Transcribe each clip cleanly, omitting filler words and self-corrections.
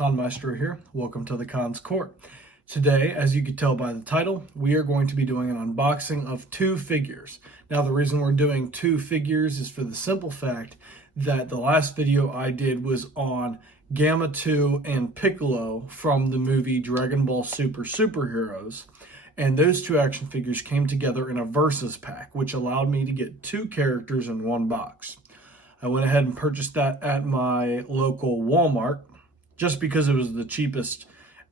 Con Maestro here. Welcome to the Con's Court. Today, as you can tell by the title, we are going to be doing an unboxing of two figures. Now, the reason we're doing two figures is for the simple fact that the last video I did was on Gamma 2 and Piccolo from the movie Dragon Ball Super Superheroes. And those two action figures came together in a versus pack, which allowed me to get two characters in one box. I went ahead and purchased that at my local Walmart just because it was the cheapest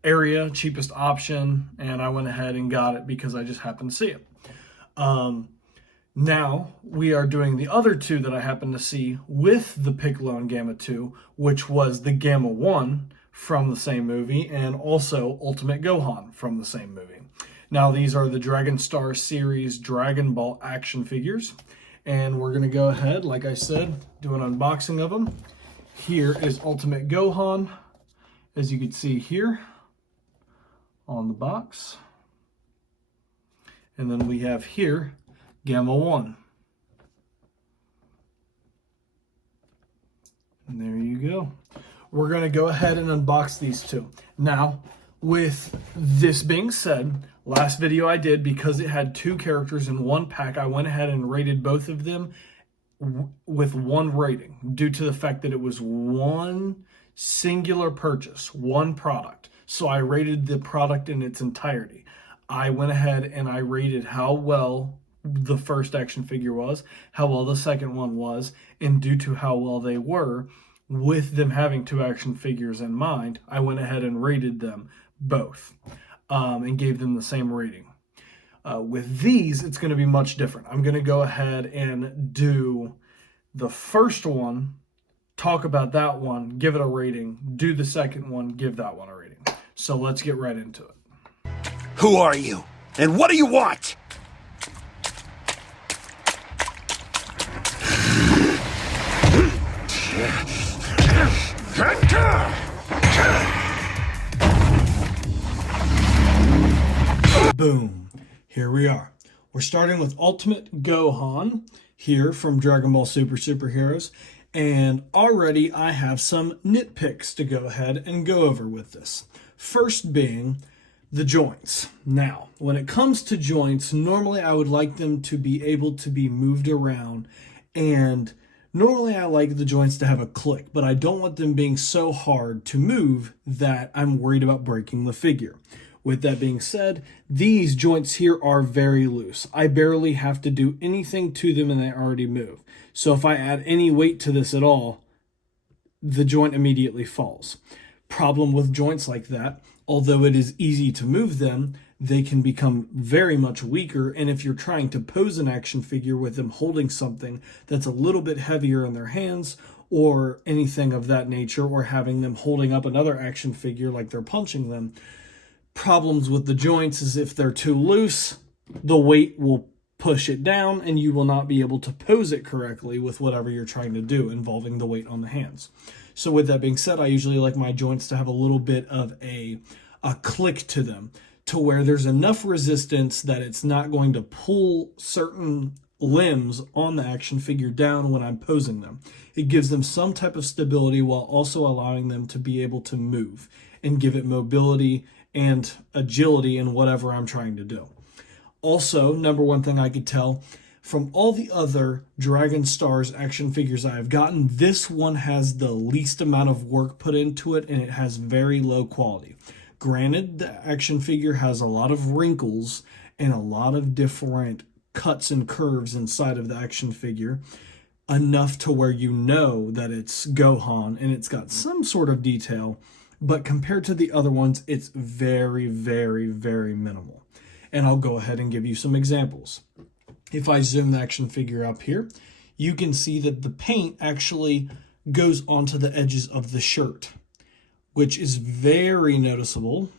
area, cheapest option, and I went ahead and got it because I just happened to see it. Now we are doing the other two that I happened to see with the Piccolo and Gamma 2, which was the Gamma 1 from the same movie and also Ultimate Gohan from the same movie. Now these are the Dragon Stars Series Dragon Ball action figures. And we're going to go ahead, like I said, do an unboxing of them. Here is Ultimate Gohan, as you can see here on the box. And then we have here Gamma 1. And there you go. We're going to go ahead and unbox these two. Now, with this being said, last video I did, because it had two characters in one pack, I went ahead and rated both of them with one rating due to the fact that it was one singular purchase, one product. So I rated the product in its entirety. I went ahead and I rated how well the first action figure was, how well the second one was, and due to how well they were, with them having two action figures in mind, I went ahead and rated them both and gave them the same rating. With these, it's going to be much different. I'm going to go ahead and do the first one, talk about that one, give it a rating, do the second one, give that one a rating. So let's get right into it. Who are you? And what do you want? Boom. Here we are. We're starting with Ultimate Gohan here from Dragon Ball Super Superheroes. And already I have some nitpicks to go ahead and go over with this. First being the joints. Now, when it comes to joints, normally I would like them to be able to be moved around, and normally I like the joints to have a click, but I don't want them being so hard to move that I'm worried about breaking the figure. With that being said, these joints here are very loose. I barely have to do anything to them and they already move. So if I add any weight to this at all, the joint immediately falls. Problem with joints like that, although it is easy to move them, they can become very much weaker. And if you're trying to pose an action figure with them holding something that's a little bit heavier in their hands or anything of that nature, or having them holding up another action figure like they're punching them, problems with the joints is if they're too loose, the weight will push it down and you will not be able to pose it correctly with whatever you're trying to do involving the weight on the hands. So with that being said, I usually like my joints to have a little bit of a click to them, to where there's enough resistance that it's not going to pull certain limbs on the action figure down when I'm posing them. It gives them some type of stability while also allowing them to be able to move and give it mobility and agility in whatever I'm trying to do. Also, number one thing I could tell from all the other Dragon Stars action figures I have gotten, this one has the least amount of work put into it, and it has very low quality. Granted, the action figure has a lot of wrinkles and a lot of different cuts and curves inside of the action figure, enough to where you know that it's Gohan and it's got some sort of detail. But compared to the other ones, it's very, very, very minimal. And I'll go ahead and give you some examples. If I zoom the action figure up here, you can see that the paint actually goes onto the edges of the shirt, which is very noticeable.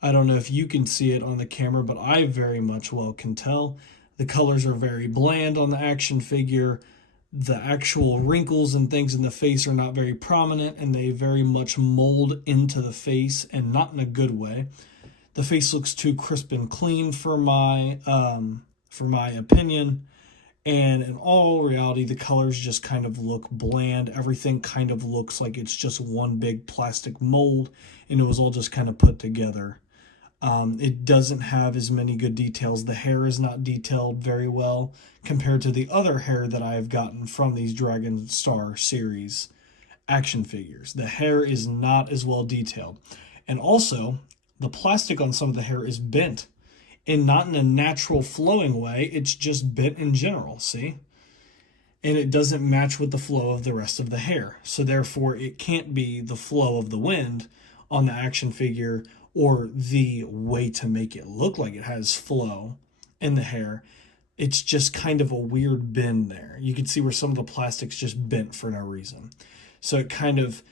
I don't know if you can see it on the camera, but I very much well can tell. The colors are very bland on the action figure. The actual wrinkles and things in the face are not very prominent, and they very much mold into the face, and not in a good way. The face looks too crisp and clean for my opinion, And in all reality, the colors just kind of look bland. Everything kind of looks like it's just one big plastic mold, and it was all just kind of put together. It doesn't have as many good details. The hair is not detailed very well compared to the other hair that I've gotten from these Dragon Star series action figures. The hair is not as well detailed. And also, the plastic on some of the hair is bent, and not in a natural flowing way. It's just bent in general, see? And it doesn't match with the flow of the rest of the hair. So therefore, it can't be the flow of the wind on the action figure, or the way to make it look like it has flow in the hair. It's just kind of a weird bend there. You can see where some of the plastic's just bent for no reason. So it kind of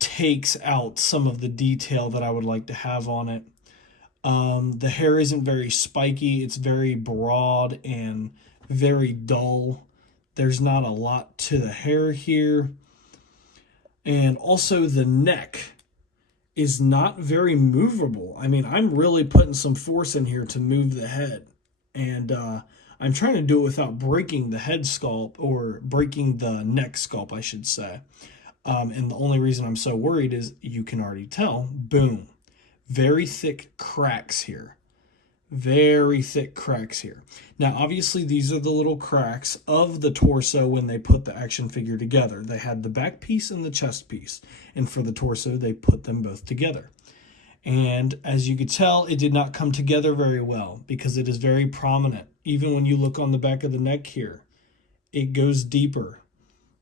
takes out some of the detail that I would like to have on it. The hair isn't very spiky. It's very broad and very dull. There's not a lot to the hair here. And also the neck is not very movable. I mean, I'm really putting some force in here to move the head. And I'm trying to do it without breaking the head sculpt, or breaking the neck sculpt, I should say. And the only reason I'm so worried is, you can already tell, boom, very thick cracks here. Very thick cracks here. Now, obviously, these are the little cracks of the torso when they put the action figure together. They had the back piece and the chest piece. And for the torso, they put them both together. And as you could tell, it did not come together very well, because it is very prominent. Even when you look on the back of the neck here, it goes deeper.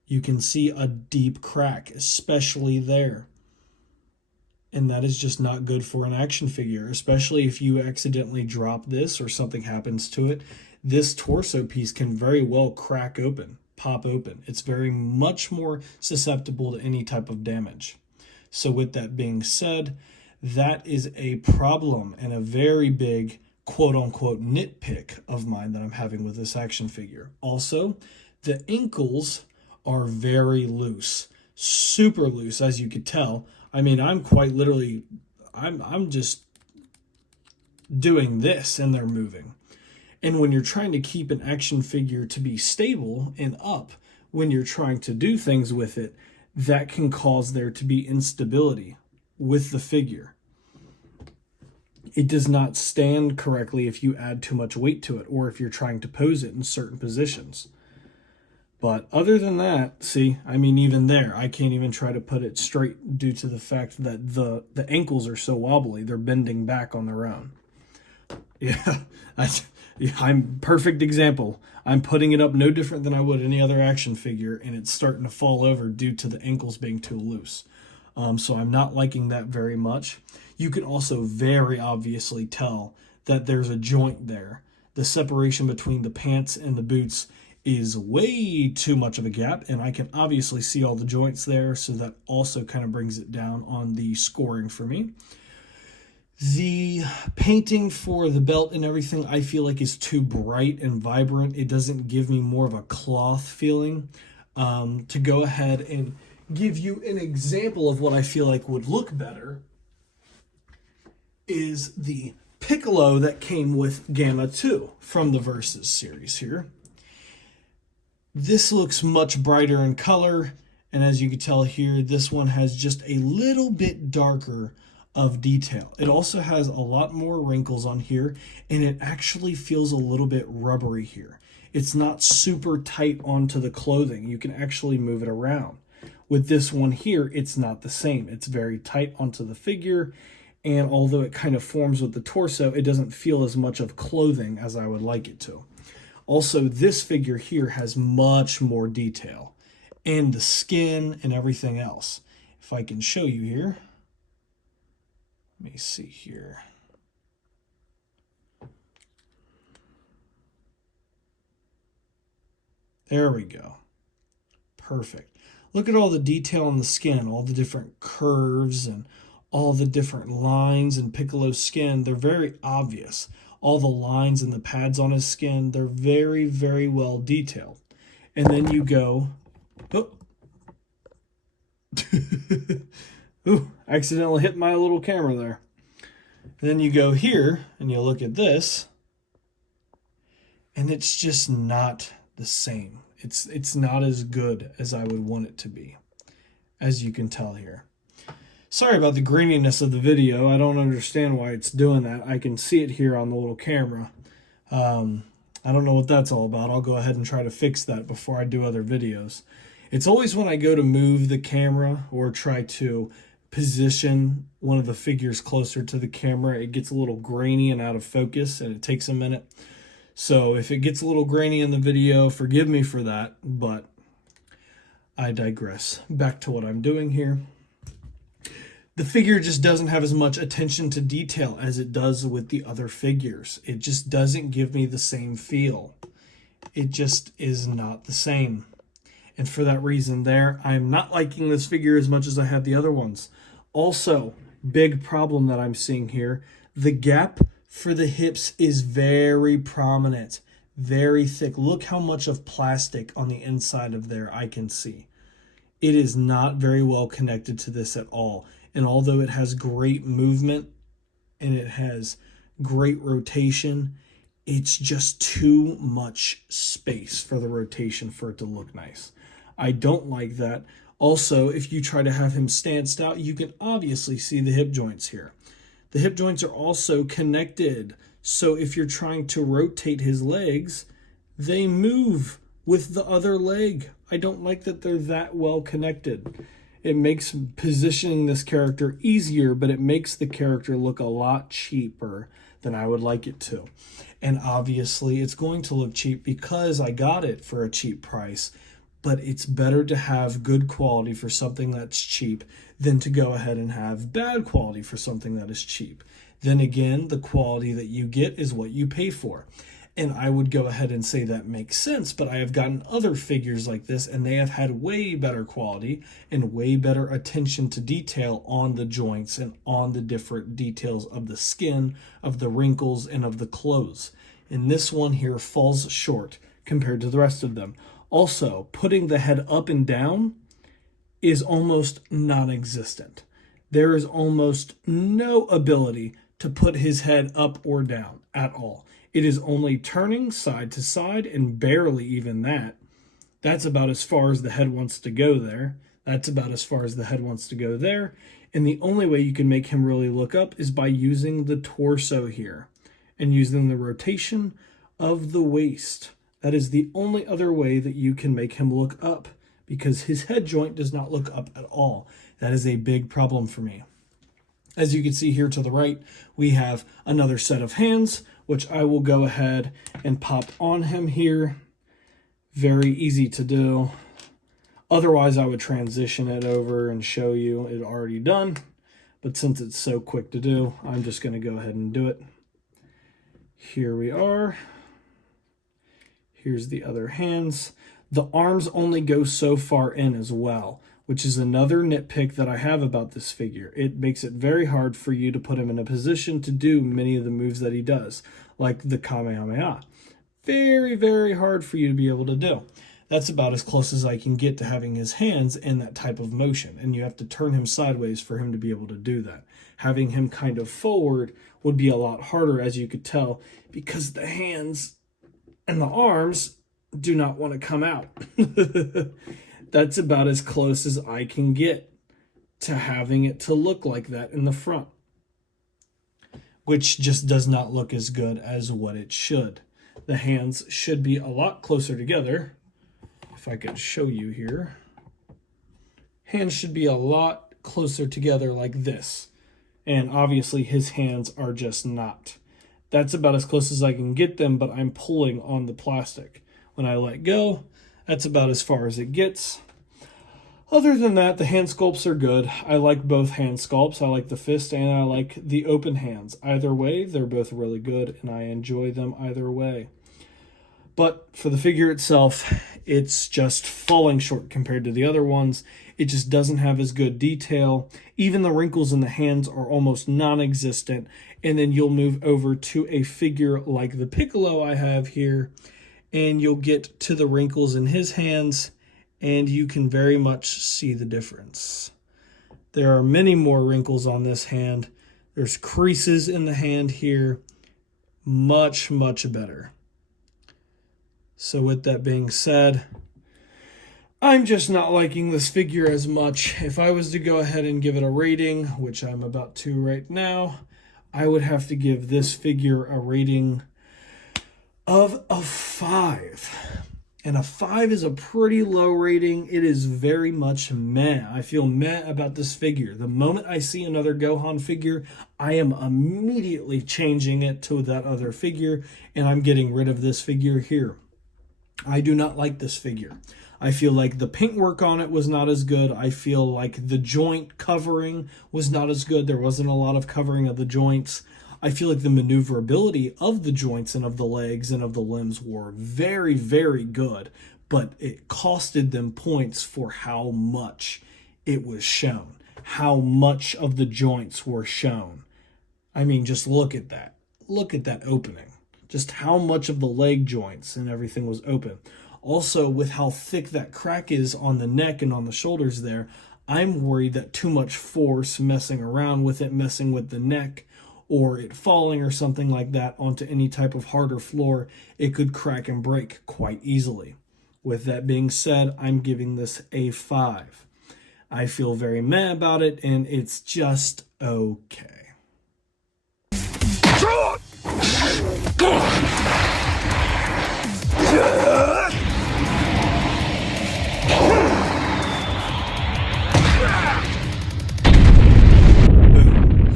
You can see a deep crack, especially there. And that is just not good for an action figure, especially if you accidentally drop this or something happens to it. This torso piece can very well crack open, pop open. It's very much more susceptible to any type of damage. So with that being said, that is a problem and a very big quote-unquote nitpick of mine that I'm having with this action figure. Also, the ankles are very loose, super loose, as you could tell. I mean, I'm quite literally, I'm just doing this and they're moving. And when you're trying to keep an action figure to be stable and up, when you're trying to do things with it, that can cause there to be instability with the figure. It does not stand correctly if you add too much weight to it, or if you're trying to pose it in certain positions. But other than that, see, I mean, even there, I can't even try to put it straight due to the fact that the ankles are so wobbly. They're bending back on their own. Yeah, I'm perfect example. I'm putting it up no different than I would any other action figure, and it's starting to fall over due to the ankles being too loose. So I'm not liking that very much. You can also very obviously tell that there's a joint there. The separation between the pants and the boots is way too much of a gap, and I can obviously see all the joints there, so that also kind of brings it down on the scoring for me. The painting for the belt and everything, I feel like, is too bright and vibrant. It doesn't give me more of a cloth feeling. To go ahead and give you an example of what I feel like would look better is the Piccolo that came with Gamma 2 from the Versus series here. This looks much brighter in color, and as you can tell here, this one has just a little bit darker of detail. It also has a lot more wrinkles on here, and it actually feels a little bit rubbery here. It's not super tight onto the clothing. You can actually move it around. With this one here, it's not the same. It's very tight onto the figure, and although it kind of forms with the torso, it doesn't feel as much of clothing as I would like it to. Also, this figure here has much more detail in the skin and everything else. If I can show you here. Let me see here. There we go. Perfect. Look at all the detail on the skin, all the different curves and all the different lines in Piccolo's skin. They're very obvious. All the lines and the pads on his skin, they're very, very well detailed. And then you go, oh, ooh, accidentally hit my little camera there. And then you go here and you look at this, and it's just not the same. It's not as good as I would want it to be, as you can tell here. Sorry about the graininess of the video. I don't understand why it's doing that. I can see it here on the little camera. I don't know what that's all about. I'll go ahead and try to fix that before I do other videos. It's always when I go to move the camera or try to position one of the figures closer to the camera, it gets a little grainy and out of focus, and it takes a minute. So if it gets a little grainy in the video, forgive me for that, but I digress. Back to what I'm doing here. The figure just doesn't have as much attention to detail as it does with the other figures. It just doesn't give me the same feel. It just is not the same. And for that reason there, I'm not liking this figure as much as I have the other ones. Also, big problem that I'm seeing here, the gap for the hips is very prominent, very thick. Look how much of plastic on the inside of there I can see. It is not very well connected to this at all. And although it has great movement and it has great rotation, it's just too much space for the rotation for it to look nice. I don't like that. Also, if you try to have him stanced out, you can obviously see the hip joints here. The hip joints are also connected. So if you're trying to rotate his legs, they move with the other leg. I don't like that they're that well connected. It makes positioning this character easier, but it makes the character look a lot cheaper than I would like it to. And obviously it's going to look cheap because I got it for a cheap price, but it's better to have good quality for something that's cheap than to go ahead and have bad quality for something that is cheap. Then again, the quality that you get is what you pay for. And I would go ahead and say that makes sense, but I have gotten other figures like this and they have had way better quality and way better attention to detail on the joints and on the different details of the skin, of the wrinkles, and of the clothes. And this one here falls short compared to the rest of them. Also, putting the head up and down is almost non-existent. There is almost no ability to put his head up or down at all. It is only turning side to side, and barely even that. That's about as far as the head wants to go there. That's about as far as the head wants to go there. And the only way you can make him really look up is by using the torso here and using the rotation of the waist. That is the only other way that you can make him look up, because his head joint does not look up at all. That is a big problem for me. As you can see here to the right, we have another set of hands, which I will go ahead and pop on him here. Very easy to do. Otherwise, I would transition it over and show you it already done. But since it's so quick to do, I'm just going to go ahead and do it. Here we are. Here's the other hands. The arms only go so far in as well, which is another nitpick that I have about this figure. It makes it very hard for you to put him in a position to do many of the moves that he does, like the Kamehameha. Very, very hard for you to be able to do. That's about as close as I can get to having his hands in that type of motion, and you have to turn him sideways for him to be able to do that. Having him kind of forward would be a lot harder, as you could tell, because the hands and the arms do not want to come out. That's about as close as I can get to having it to look like that in the front, which just does not look as good as what it should. The hands should be a lot closer together. If I could show you here. Hands should be a lot closer together like this. And obviously his hands are just not. That's about as close as I can get them, but I'm pulling on the plastic. When I let go, that's about as far as it gets. Other than that, the hand sculpts are good. I like both hand sculpts. I like the fist and I like the open hands. Either way, they're both really good and I enjoy them either way. But for the figure itself, it's just falling short compared to the other ones. It just doesn't have as good detail. Even the wrinkles in the hands are almost non-existent. And then you'll move over to a figure like the Piccolo I have here, and you'll get to the wrinkles in his hands, and you can very much see the difference. There are many more wrinkles on this hand. There's creases in the hand here. Much, much better. So with that being said, I'm just not liking this figure as much. If I was to go ahead and give it a rating, which I'm about to right now, I would have to give this figure a rating of a 5. And a 5 is a pretty low rating. It is very much meh. I feel meh about this figure. The moment I see another Gohan figure, I am immediately changing it to that other figure, and I'm getting rid of this figure here. I do not like this figure. I feel like the paintwork on it was not as good. I feel like the joint covering was not as good. There wasn't a lot of covering of the joints. I feel like the maneuverability of the joints and of the legs and of the limbs were very, very good, but it costed them points for how much it was shown, how much of the joints were shown. I mean, just look at that. Look at that opening. Just how much of the leg joints and everything was open. Also, with how thick that crack is on the neck and on the shoulders there, I'm worried that too much force messing around with it, messing with the neck, or it falling or something like that onto any type of harder floor, it could crack and break quite easily. With that being said, I'm giving this a 5. I feel very meh about it, and it's just okay.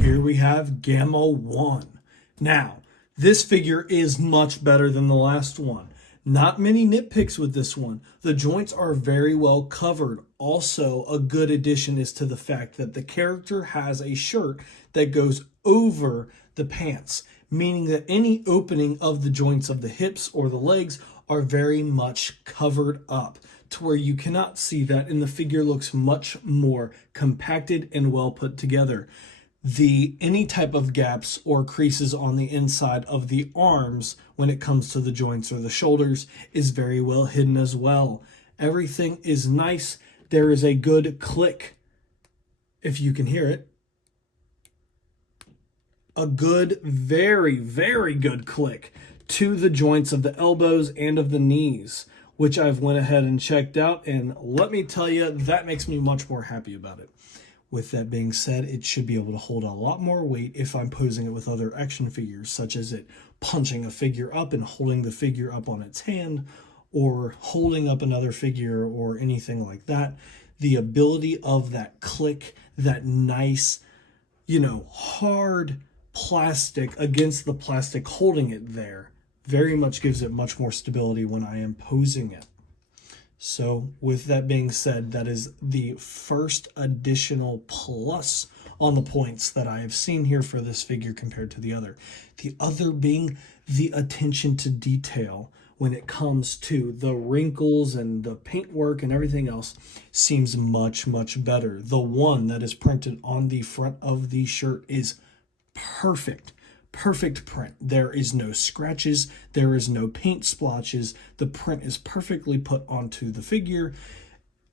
Here we have Gamma 1. Now, this figure is much better than the last one. Not many nitpicks with this one. The joints are very well covered. Also, a good addition is to the fact that the character has a shirt that goes over the pants, meaning that any opening of the joints of the hips or the legs are very much covered up to where you cannot see that, and the figure looks much more compacted and well put together. Any type of gaps or creases on the inside of the arms when it comes to the joints or the shoulders is very well hidden as well. Everything is nice. There is a good click, if you can hear it. A good, very, very good click to the joints of the elbows and of the knees, which I've went ahead and checked out, and let me tell you, that makes me much more happy about it. With that being said, it should be able to hold a lot more weight if I'm posing it with other action figures, such as it punching a figure up and holding the figure up on its hand, or holding up another figure or anything like that. The ability of that click, that nice, hard plastic against the plastic holding it there, very much gives it much more stability when I am posing it. So with that being said, that is the first additional plus on the points that I have seen here for this figure compared to the other. The other being the attention to detail when it comes to the wrinkles and the paintwork and everything else seems much, much better. The one that is printed on the front of the shirt is perfect. Perfect print. There is no scratches. There is no paint splotches. The print is perfectly put onto the figure.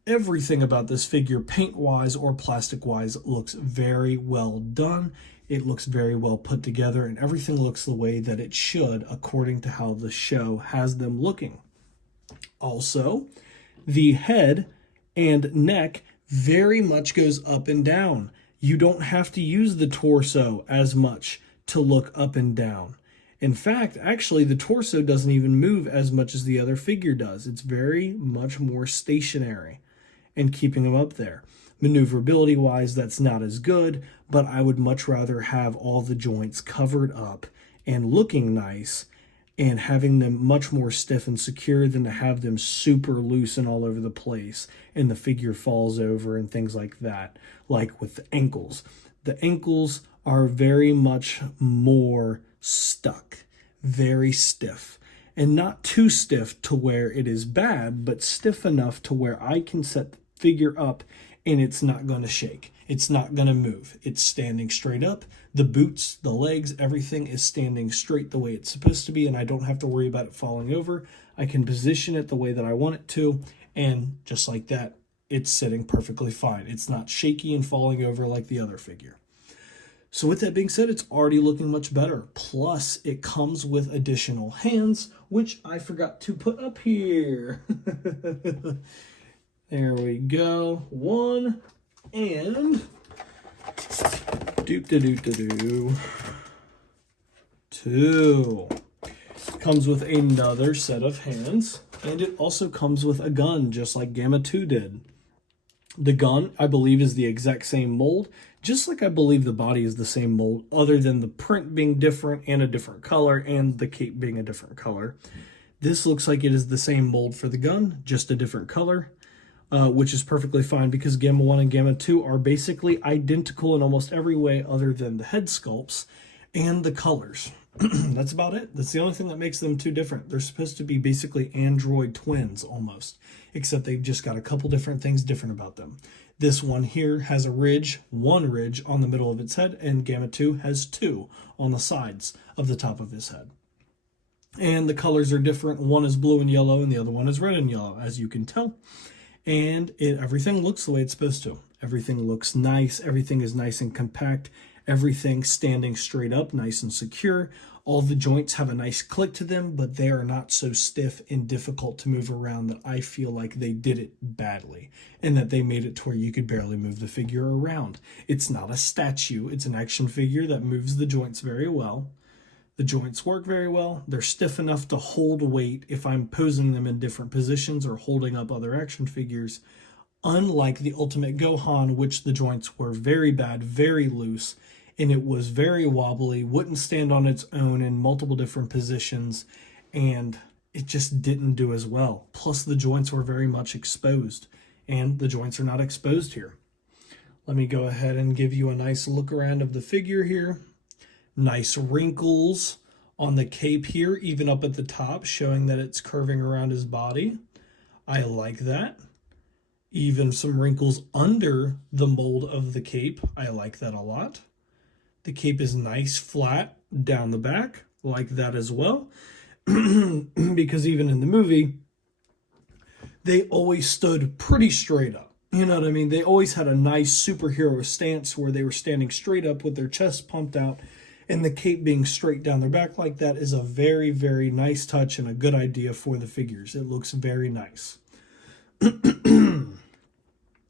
Everything about this figure, paint-wise or plastic-wise, looks very well done. It looks very well put together, and everything looks the way that it should according to how the show has them looking. Also, the head and neck very much goes up and down. You don't have to use the torso as much to look up and down. In fact, actually, the torso doesn't even move as much as the other figure does. It's very much more stationary and keeping them up there. Maneuverability-wise, that's not as good, but I would much rather have all the joints covered up and looking nice and having them much more stiff and secure than to have them super loose and all over the place and the figure falls over and things like that, like with the ankles. The ankles are very much more stuck, very stiff, and not too stiff to where it is bad, but stiff enough to where I can set the figure up and it's not going to shake. It's not going to move. It's standing straight up. The boots, the legs, everything is standing straight the way it's supposed to be, and I don't have to worry about it falling over. I can position it the way that I want it to, and just like that, it's sitting perfectly fine. It's not shaky and falling over like the other figure. So with that being said, it's already looking much better. Plus, it comes with additional hands, which I forgot to put up here. There we go. One, and doop-da-doop-da-doo. Two. Comes with another set of hands, and it also comes with a gun, just like Gamma 2 did. The gun, I believe, is the exact same mold, just like I believe the body is the same mold, other than the print being different and a different color, and the cape being a different color. This looks like it is the same mold for the gun, just a different color, which is perfectly fine because Gamma 1 and Gamma 2 are basically identical in almost every way other than the head sculpts and the colors. That's about it. That's the only thing that makes them two different. They're supposed to be basically android twins almost, except they've just got a couple different things different about them. This one here has a ridge, one ridge on the middle of its head, and Gamma 2 has two on the sides of the top of his head. And the colors are different. One is blue and yellow, and the other one is red and yellow, as you can tell. And everything looks the way it's supposed to. Everything looks nice. Everything is nice and compact. Everything standing straight up, nice and secure. All the joints have a nice click to them, but they are not so stiff and difficult to move around that I feel like they did it badly and that they made it to where you could barely move the figure around. It's not a statue. It's an action figure that moves the joints very well. The joints work very well. They're stiff enough to hold weight if I'm posing them in different positions or holding up other action figures. Unlike the Ultimate Gohan, which the joints were very bad, very loose, and it was very wobbly, wouldn't stand on its own in multiple different positions, and it just didn't do as well. Plus, the joints were very much exposed, and the joints are not exposed here. Let me go ahead and give you a nice look around of the figure here. Nice wrinkles on the cape here, even up at the top, showing that it's curving around his body. I like that. Even some wrinkles under the mold of the cape. I like that a lot. The cape is nice, flat down the back, like that as well. Because even in the movie, they always stood pretty straight up. You know what I mean? They always had a nice superhero stance where they were standing straight up with their chest pumped out, and the cape being straight down their back like that is a very, very nice touch and a good idea for the figures. It looks very nice.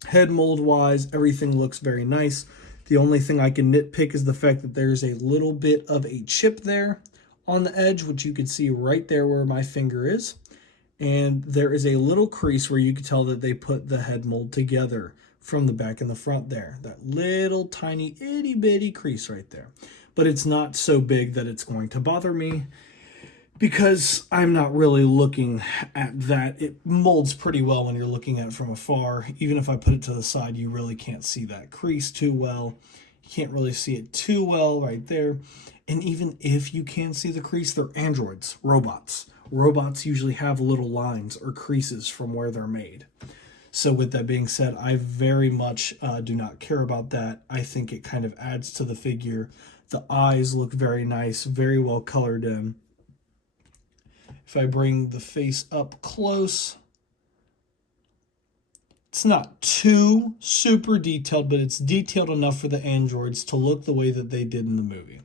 Head mold wise, everything looks very nice. The only thing I can nitpick is the fact that there's a little bit of a chip there on the edge, which you can see right there where my finger is. And there is a little crease where you can tell that they put the head mold together from the back and the front there. That little tiny itty bitty crease right there. But it's not so big that it's going to bother me because I'm not really looking at that. It molds pretty well when you're looking at it from afar. Even if I put it to the side, you really can't see that crease too well. You can't really see it too well right there. And even if you can see the crease, they're androids, robots. Robots usually have little lines or creases from where they're made. So with that being said, I very much do not care about that. I think it kind of adds to the figure. The eyes look very nice, very well colored in. If I bring the face up close, it's not too super detailed, but it's detailed enough for the androids to look the way that they did in the movie.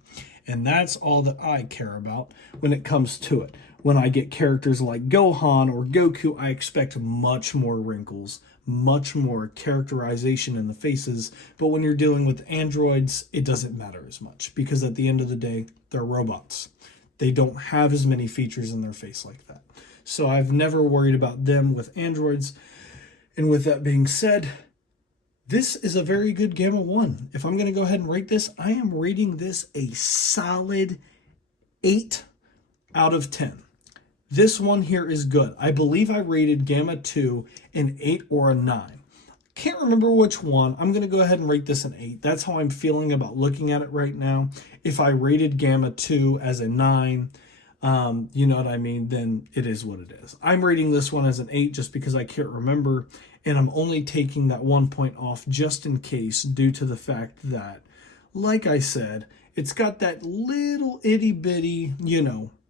And that's all that I care about when it comes to it. When I get characters like Gohan or Goku, I expect much more wrinkles, much more characterization in the faces. But when you're dealing with androids, it doesn't matter as much because at the end of the day, they're robots. They don't have as many features in their face like that. So I've never worried about them with androids. And with that being said, this is a very good Gamma 1. If I'm going to go ahead and rate this, I am rating this a solid 8 out of 10. This one here is good. I believe I rated Gamma 2 an 8 or a 9. Can't remember which one. I'm going to go ahead and rate this an 8. That's how I'm feeling about looking at it right now. If I rated Gamma 2 as a 9, you know what I mean, then it is what it is. I'm rating this one as an 8 just because I can't remember, and I'm only taking that 1 point off just in case due to the fact that, like I said, it's got that little itty bitty,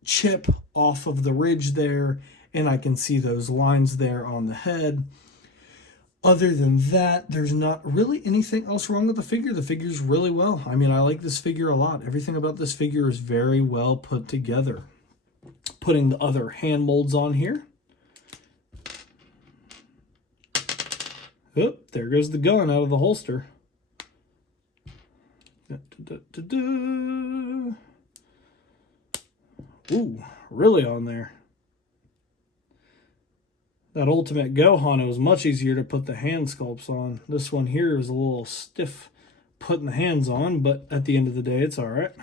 chip off of the ridge there, and I can see those lines there on the head. Other than that, there's not really anything else wrong with the figure. The figure's really well. I mean, I like this figure a lot. Everything about this figure is very well put together. Putting the other hand molds on here. Oh, there goes the gun out of the holster. Ooh, really on there. That Ultimate Gohan, it was much easier to put the hand sculpts on. This one here is a little stiff putting the hands on, but at the end of the day, it's all right.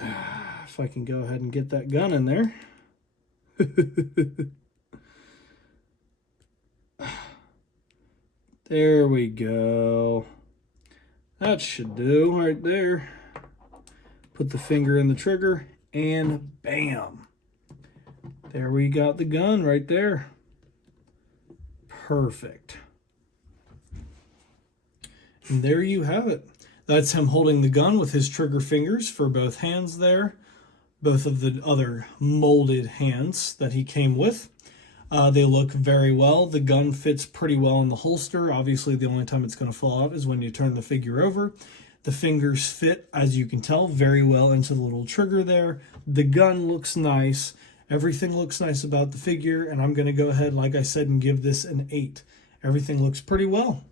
If I can go ahead and get that gun in there. There we go. That should do right there. Put the finger in the trigger and bam. There we got the gun right there. Perfect. And there you have it. That's him holding the gun with his trigger fingers for both hands there. Both of the other molded hands that he came with. They look very well. The gun fits pretty well in the holster. Obviously, the only time it's going to fall out is when you turn the figure over. The fingers fit, as you can tell, very well into the little trigger there. The gun looks nice. Everything looks nice about the figure, and I'm going to go ahead, like I said, and give this an 8. Everything looks pretty well.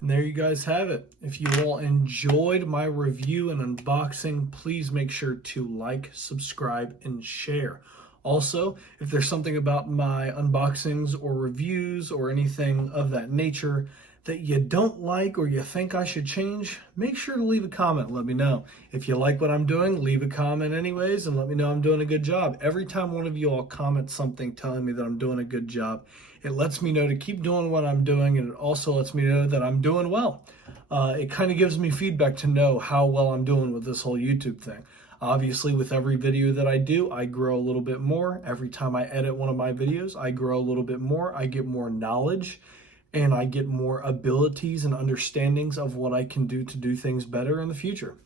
And there you guys have it. If you all enjoyed my review and unboxing, please make sure to like, subscribe, and share. Also, if there's something about my unboxings or reviews or anything of that nature that you don't like or you think I should change, make sure to leave a comment. Let me know. If you like what I'm doing, leave a comment anyways and let me know I'm doing a good job. Every time one of you all comments something telling me that I'm doing a good job, it lets me know to keep doing what I'm doing, and it also lets me know that I'm doing well. It kind of gives me feedback to know how well I'm doing with this whole YouTube thing. Obviously, with every video that I do, I grow a little bit more. Every time I edit one of my videos, I grow a little bit more. I get more knowledge, and I get more abilities and understandings of what I can do to do things better in the future.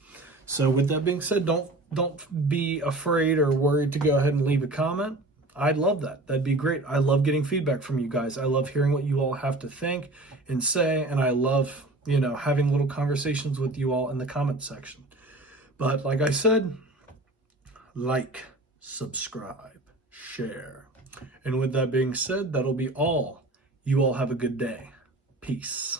So with that being said, don't be afraid or worried to go ahead and leave a comment. I'd love that. That'd be great. I love getting feedback from you guys. I love hearing what you all have to think and say, and I love, having little conversations with you all in the comment section. But like I said, like, subscribe, share. And with that being said, that'll be all. You all have a good day. Peace.